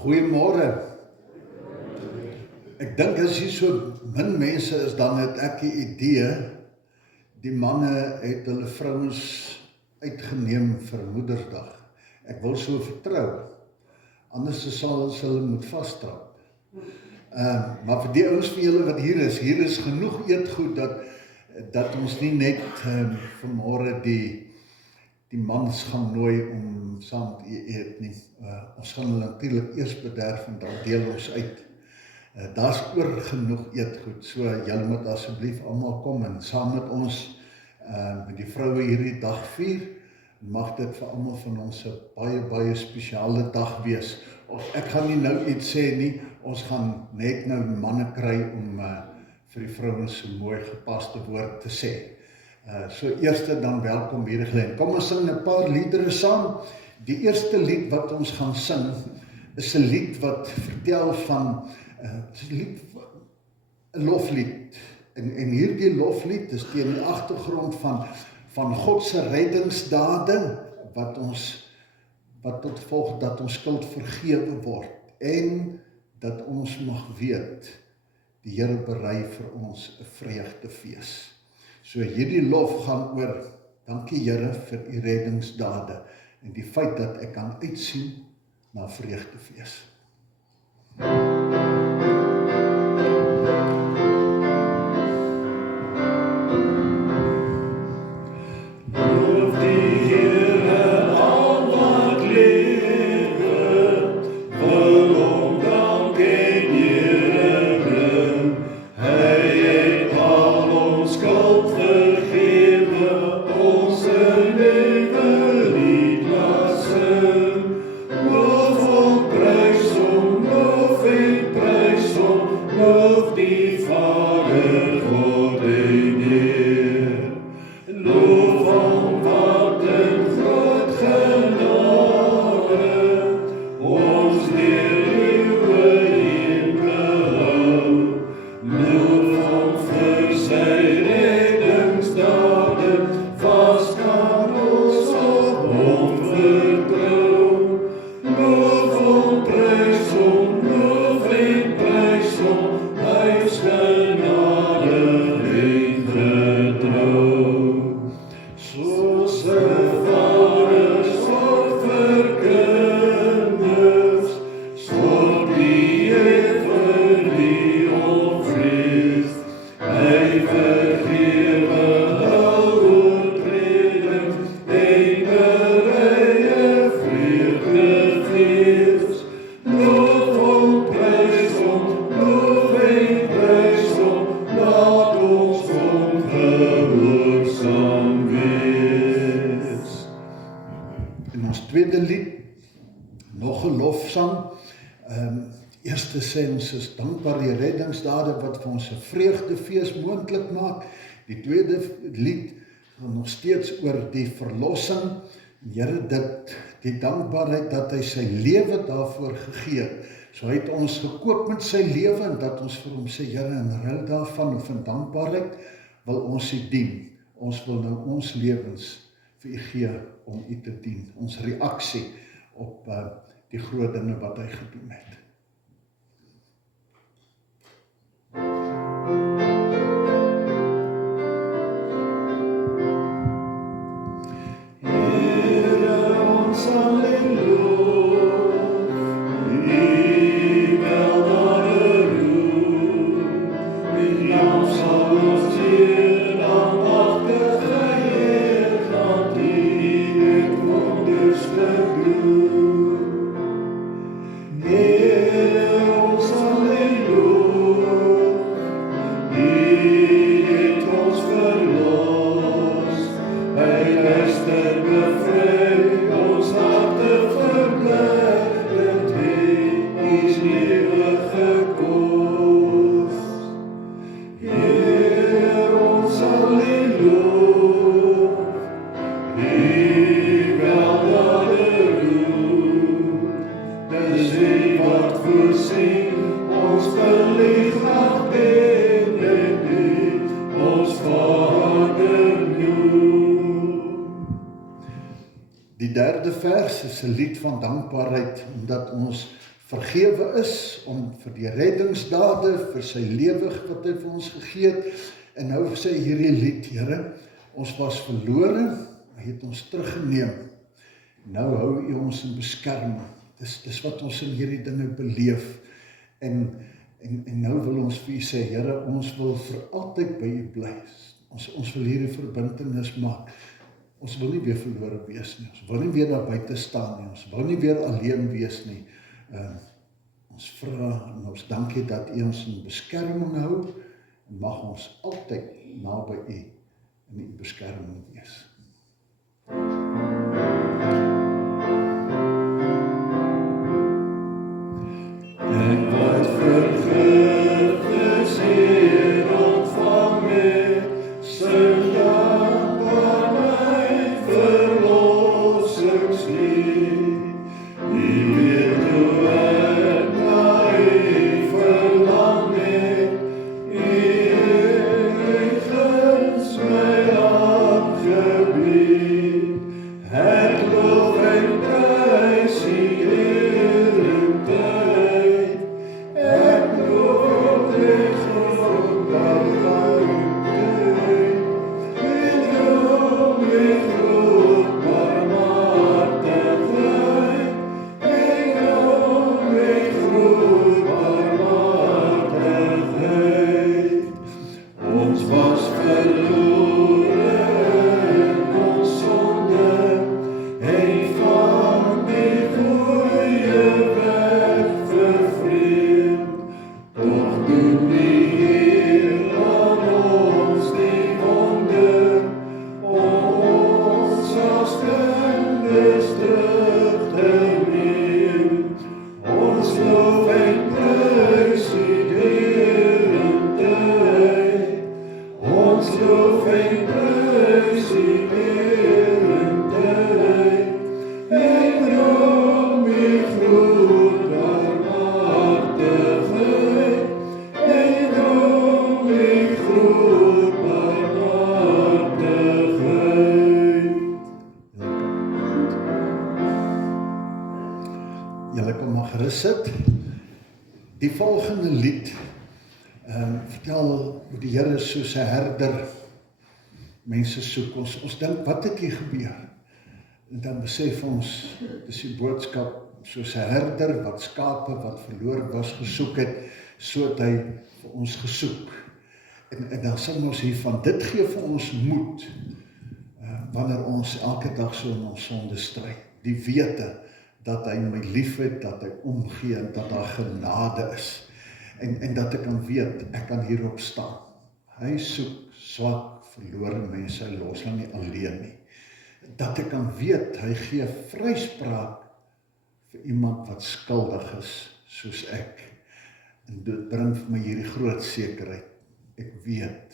Goeiemôre. Ek dink as hier so min mense is, dan het ek die idee, die manne het hulle vrouens uitgeneem vir Moedersdag. Ek wil so vertrou, anders sal hulle moet vasstrap. Maar vir die ouens van julle wat hier is genoeg eetgoed dat ons nie net vanmôre die mans gaan nooi om saam te eet nie. Ons gaan hulle natuurlik eers bederf en dan deel ons uit. Daar's oor genoeg eetgoed, so julle moet asseblief almal kom en saam met ons met die vroue hierdie dag vier. Mag dit vir almal van ons 'n baie, baie spesiale dag wees. Ek gaan nie nou iets sê nie, ons gaan net nou manne kry om vir die vrouens so mooi gepaste woord te sê. So eerste dan welkom hierdie geleentheid. Kom ons sing 'n paar liedere saam. Die eerste lied wat ons gaan sing is 'n lied wat vertel van 'n loflied. En hierdie loflied is teen die agtergrond van God se reddingsdade wat tot gevolg dat ons skuld vergewe word en dat ons mag weet die Here berei vir ons 'n vreugdefees. So hierdie lof gaan oor, dankie Here vir u reddingsdade en die feit dat ek kan uitsien na vreugdefees. Eerste sê ons is dankbaar die reddingsdade wat vir ons 'n vreugdefees moontlik maak. Die tweede lied gaan nog steeds oor die verlossing. Here, die dankbaarheid dat hy sy lewe daarvoor gegee het. So hy het ons gekoop met sy lewe en dat ons vir hom sê, Here, in ruil daarvan of in dankbaarheid wil ons u dien. Ons wil nou ons lewens vir u gee om u te dien. Ons reaksie op die groot dinge wat hy gedoen het. Die derde vers is 'n lied van dankbaarheid, omdat ons vergewe is, om vir die reddingsdade, vir sy lewe wat hy vir ons gegee het. En nou sê hierdie lied, Here, ons was verlore, hy het ons teruggeneem. Nou hou U ons in beskerming. Dis wat ons in hierdie dinge beleef. En nou wil ons vir U sê, Here, ons wil vir altyd by U bly. Ons wil hierdie verbintenis maak. Ons wil nie weer verlore wees nie. Ons wil nie weer daar buite staan nie. Ons wil nie weer alleen wees nie. Ons vra en ons dankie dat U ons in beskerming hou en mag ons altyd naby U in U beskerming wees. En wat vergifnis Heer ontvang het, sing dank aan my verlossingslied. U weet hoe ek na U verlang het, U guns my aangebied. Ek loof en prys U heerlikheid. Ek loof en groot barmhartigheid. Ek loof en groot barmhartigheid. Ek loof en groot barmhartigheid. Ons was verlore in ons sonde, en van die goeie weg vervreemd. Toch doen die Heer aan ons die wonder, ons as kinders terug te neem. Ons loof en prys U heerlikheid. Ons loof en prys U heerlikheid. En roem U groot barmhartigheid. En roem U groot barmhartigheid. Julle kan maar gerus sit. Die volgende lied vertel hoe die Here soos 'n herder mense soek. Ons dink, wat het hier gebeur? En dan besef ons, dis die boodskap, soos 'n herder wat skape wat verloor was gesoek het, so het hy vir ons gesoek. En dan sing ons hiervan, dit gee vir ons moed, wanneer ons elke dag so in ons sonde stry. Die wete dat hy my liefhet, dat hy omgee en dat daar genade is. En dat ek kan weet, ek kan hierop staan. Hy soek swak, verlore mense, hy los hulle nie alleen nie. Dat ek kan weet, hy gee vryspraak vir iemand wat skuldig is, soos ek. En dit bring vir my hierdie groot sekerheid. Ek weet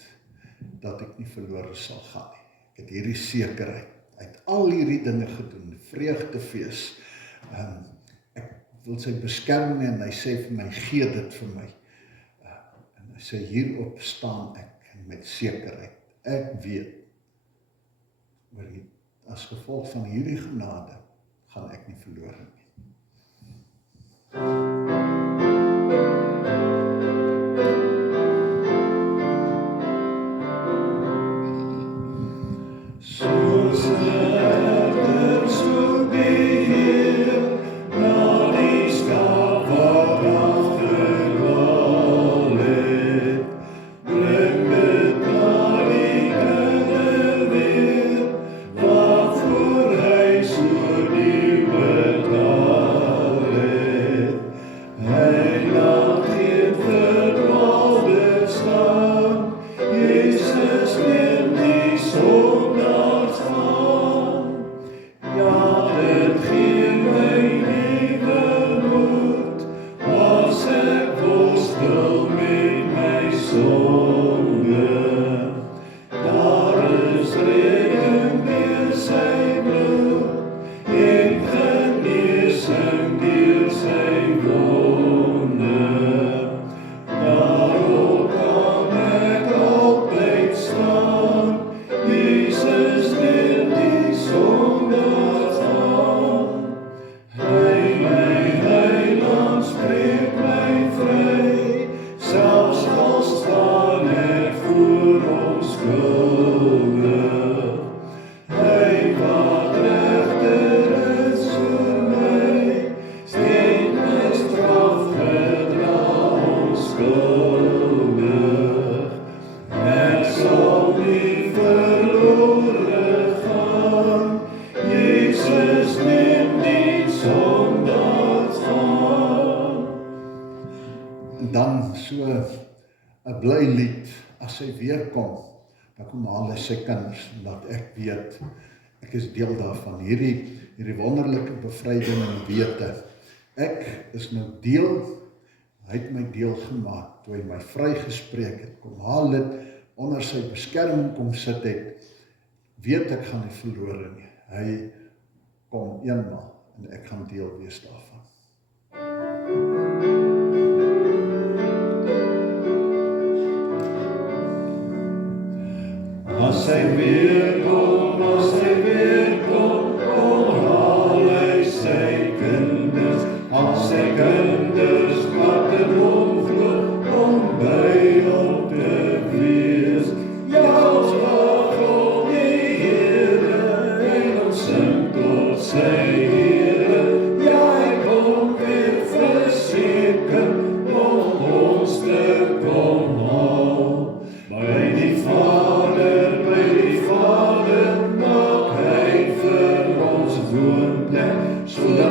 dat ek nie verlore sal gaan nie. Ek het hierdie sekerheid. Hy het al hierdie dinge gedoen, vreugdefees. Ek wil sy beskerming en hy sê vir my, gee dit vir my. En hy sê, hierop staan ek met sekerheid. Ek weet, as gevolg van hierdie genade, gaan ek nie verlore nie. Jesus neem die sondaars blylied, as hy weer kom, dan kom haal hy sy kinders, en dat ek weet, ek is deel daarvan, hierdie wonderlike bevryding en wete. Ek is nou deel, hy het my deel gemaak, toe hy my vrygespreek het, kom haal dit, onder sy beskerming kom sit het, weet ek gaan nie verlore nie, hy kom eenmaal, en ek gaan deel wees daarvan. As hy weer kom, kom haal hy sy kinders, al sy kinders wat in hom glo, om by hom te wees. Ja, ons wag op die Here, en ons sing tot sy Here. Ja, hy kom weer verseker, om ons te kom haal. By die Vader, maak hy vir ons woonplek, sodat